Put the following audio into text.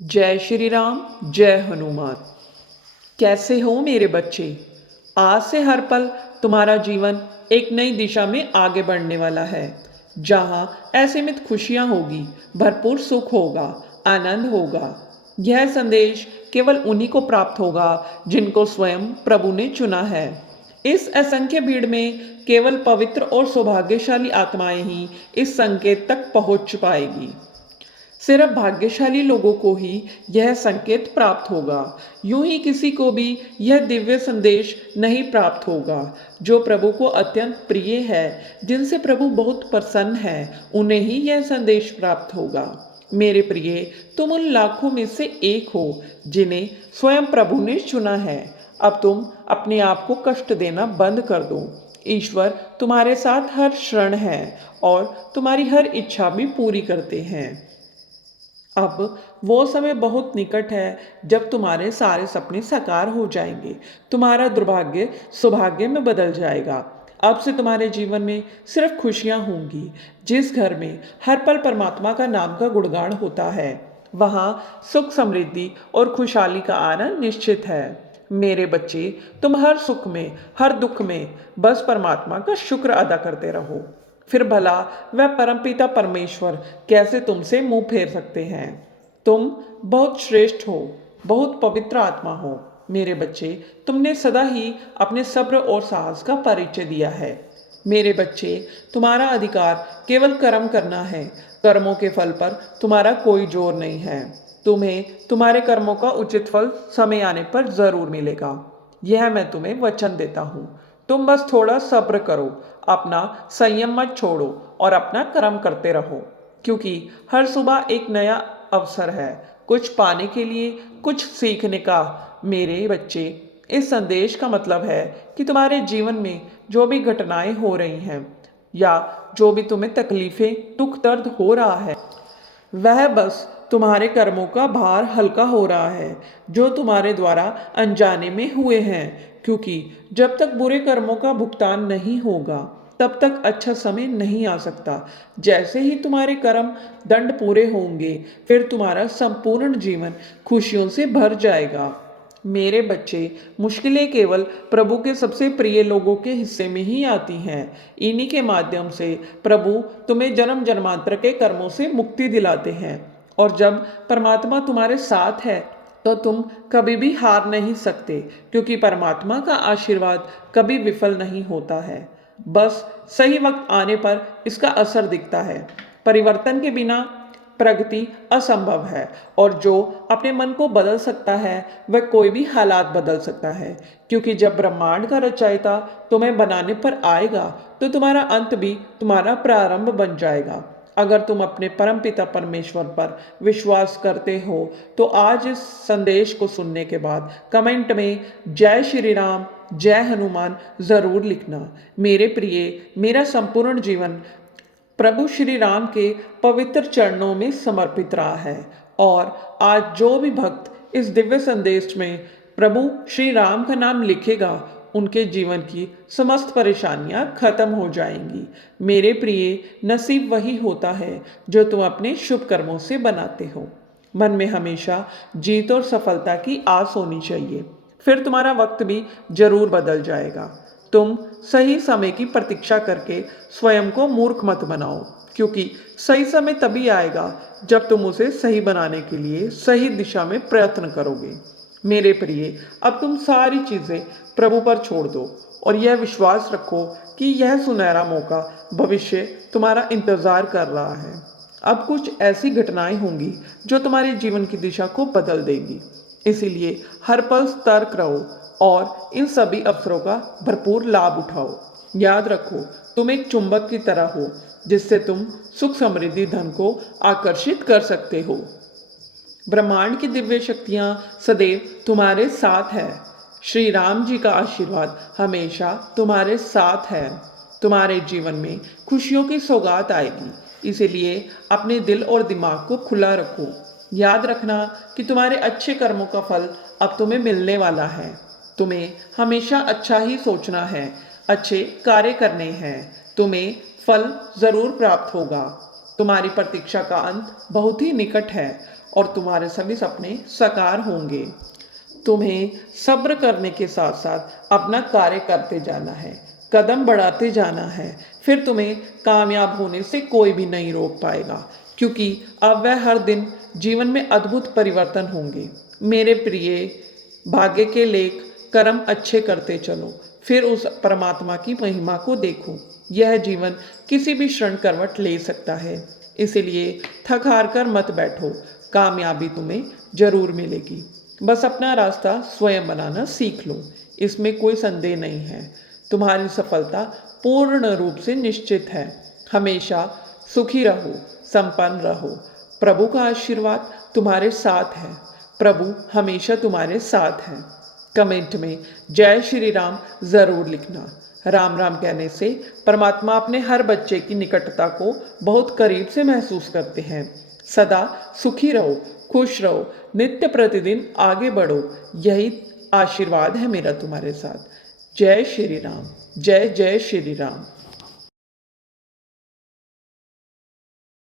जय श्री राम। जय हनुमान। कैसे हो मेरे बच्चे। आज से हर पल तुम्हारा जीवन एक नई दिशा में आगे बढ़ने वाला है, जहां असीमित खुशियां होगी, भरपूर सुख होगा, आनंद होगा। यह संदेश केवल उन्हीं को प्राप्त होगा जिनको स्वयं प्रभु ने चुना है। इस असंख्य भीड़ में केवल पवित्र और सौभाग्यशाली आत्माएं ही इस संकेत तक पहुंच पाएगी। सिर्फ भाग्यशाली लोगों को ही यह संकेत प्राप्त होगा। यूं ही किसी को भी यह दिव्य संदेश नहीं प्राप्त होगा। जो प्रभु को अत्यंत प्रिय है, जिनसे प्रभु बहुत प्रसन्न है, उन्हें ही यह संदेश प्राप्त होगा। मेरे प्रिय, तुम उन लाखों में से एक हो जिन्हें स्वयं प्रभु ने चुना है। अब तुम अपने आप को कष्ट देना बंद कर दो। ईश्वर तुम्हारे साथ हर क्षण है और तुम्हारी हर इच्छा भी पूरी करते हैं। अब वो समय बहुत निकट है जब तुम्हारे सारे सपने साकार हो जाएंगे। तुम्हारा दुर्भाग्य सौभाग्य में बदल जाएगा। अब से तुम्हारे जीवन में सिर्फ खुशियां होंगी। जिस घर में हर पल परमात्मा का नाम का गुणगान होता है, वहाँ सुख, समृद्धि और खुशहाली का आना निश्चित है। मेरे बच्चे, तुम हर सुख में, हर दुख में बस परमात्मा का शुक्र अदा करते रहो। फिर भला वह परमपिता परमेश्वर कैसे तुमसे मुंह फेर सकते हैं। तुम बहुत श्रेष्ठ हो, बहुत पवित्र आत्मा हो। मेरे बच्चे, तुमने सदा ही अपने सब्र और साहस का परिचय दिया है। मेरे बच्चे, तुम्हारा अधिकार केवल कर्म करना है। कर्मों के फल पर तुम्हारा कोई जोर नहीं है। तुम्हें तुम्हारे कर्मों का उचित फल समय आने पर जरूर मिलेगा। यह मैं तुम्हें वचन देता हूँ। तुम बस थोड़ा सब्र करो, अपना संयम मत छोड़ो और अपना कर्म करते रहो, क्योंकि हर सुबह एक नया अवसर है, कुछ पाने के लिए, कुछ सीखने का। मेरे बच्चे, इस संदेश का मतलब है कि तुम्हारे जीवन में जो भी घटनाएं हो रही हैं या जो भी तुम्हें तकलीफें, दुख, दर्द हो रहा है, वह बस तुम्हारे कर्मों का भार हल्का हो रहा है जो तुम्हारे द्वारा अनजाने में हुए हैं। क्योंकि जब तक बुरे कर्मों का भुगतान नहीं होगा, तब तक अच्छा समय नहीं आ सकता। जैसे ही तुम्हारे कर्म दंड पूरे होंगे, फिर तुम्हारा संपूर्ण जीवन खुशियों से भर जाएगा। मेरे बच्चे, मुश्किलें केवल प्रभु के सबसे प्रिय लोगों के हिस्से में ही आती हैं। इन्हीं के माध्यम से प्रभु तुम्हें जन्म जन्मांतर के कर्मों से मुक्ति दिलाते हैं। और जब परमात्मा तुम्हारे साथ है, तो तुम कभी भी हार नहीं सकते, क्योंकि परमात्मा का आशीर्वाद कभी विफल नहीं होता है। बस सही वक्त आने पर इसका असर दिखता है। परिवर्तन के बिना प्रगति असंभव है, और जो अपने मन को बदल सकता है, वह कोई भी हालात बदल सकता है। क्योंकि जब ब्रह्मांड का रचयिता तुम्हें बनाने पर आएगा, तो तुम्हारा अंत भी तुम्हारा प्रारंभ बन जाएगा। अगर तुम अपने परम पिता परमेश्वर पर विश्वास करते हो, तो आज इस संदेश को सुनने के बाद कमेंट में जय श्री राम, जय हनुमान जरूर लिखना। मेरे प्रिय, मेरा संपूर्ण जीवन प्रभु श्री राम के पवित्र चरणों में समर्पित रहा है, और आज जो भी भक्त इस दिव्य संदेश में प्रभु श्री राम का नाम लिखेगा, उनके जीवन की समस्त परेशानियां खत्म हो जाएंगी। मेरे प्रिय, नसीब वही होता है जो तुम अपने शुभ कर्मों से बनाते हो। मन में हमेशा जीत और सफलता की आस होनी चाहिए, फिर तुम्हारा वक्त भी जरूर बदल जाएगा। तुम सही समय की प्रतीक्षा करके स्वयं को मूर्ख मत बनाओ, क्योंकि सही समय तभी आएगा जब तुम उसे सही बनाने के लिए सही दिशा में प्रयत्न करोगे। मेरे प्रिय, अब तुम सारी चीजें प्रभु पर छोड़ दो और यह विश्वास रखो कि यह सुनहरा मौका भविष्य तुम्हारा इंतजार कर रहा है। अब कुछ ऐसी घटनाएं होंगी जो तुम्हारे जीवन की दिशा को बदल देंगी। इसीलिए हर पल सतर्क रहो और इन सभी अवसरों का भरपूर लाभ उठाओ। याद रखो, तुम एक चुंबक की तरह हो, जिससे तुम सुख, समृद्धि, धन को आकर्षित कर सकते हो। ब्रह्मांड की दिव्य शक्तियां सदैव तुम्हारे साथ है। श्री राम जी का आशीर्वाद हमेशा तुम्हारे साथ है। तुम्हारे जीवन में खुशियों की सौगात आएगी, इसीलिए अपने दिल और दिमाग को खुला रखो। याद रखना कि तुम्हारे अच्छे कर्मों का फल अब तुम्हें मिलने वाला है। तुम्हें हमेशा अच्छा ही सोचना है, अच्छे कार्य करने हैं। तुम्हें फल जरूर प्राप्त होगा। तुम्हारी प्रतीक्षा का अंत बहुत ही निकट है, और तुम्हारे सभी सपने साकार होंगे। तुम्हें सब्र करने के साथ साथ अपना कार्य करते जाना है, कदम बढ़ाते जाना है। फिर तुम्हें कामयाब होने से कोई भी नहीं रोक पाएगा, क्योंकि अब वह हर दिन जीवन में अद्भुत परिवर्तन होंगे। मेरे प्रिय, भाग्य के लेख कर्म अच्छे करते चलो, फिर उस परमात्मा की महिमा को देखो। यह जीवन किसी भी क्षण करवट ले सकता है, इसलिए थक हार कर मत बैठो। कामयाबी तुम्हें जरूर मिलेगी। बस अपना रास्ता स्वयं बनाना सीख लो, इसमें कोई संदेह नहीं है। तुम्हारी सफलता पूर्ण रूप से निश्चित है। हमेशा सुखी रहो, संपन्न रहो। प्रभु का आशीर्वाद तुम्हारे साथ है। प्रभु हमेशा तुम्हारे साथ है। कमेंट में जय श्री राम ज़रूर लिखना। राम राम कहने से परमात्मा अपने हर बच्चे की निकटता को बहुत करीब से महसूस करते हैं। सदा सुखी रहो, खुश रहो, नित्य प्रतिदिन आगे बढ़ो, यही आशीर्वाद है मेरा तुम्हारे साथ। जय श्री राम, जय जय श्री राम।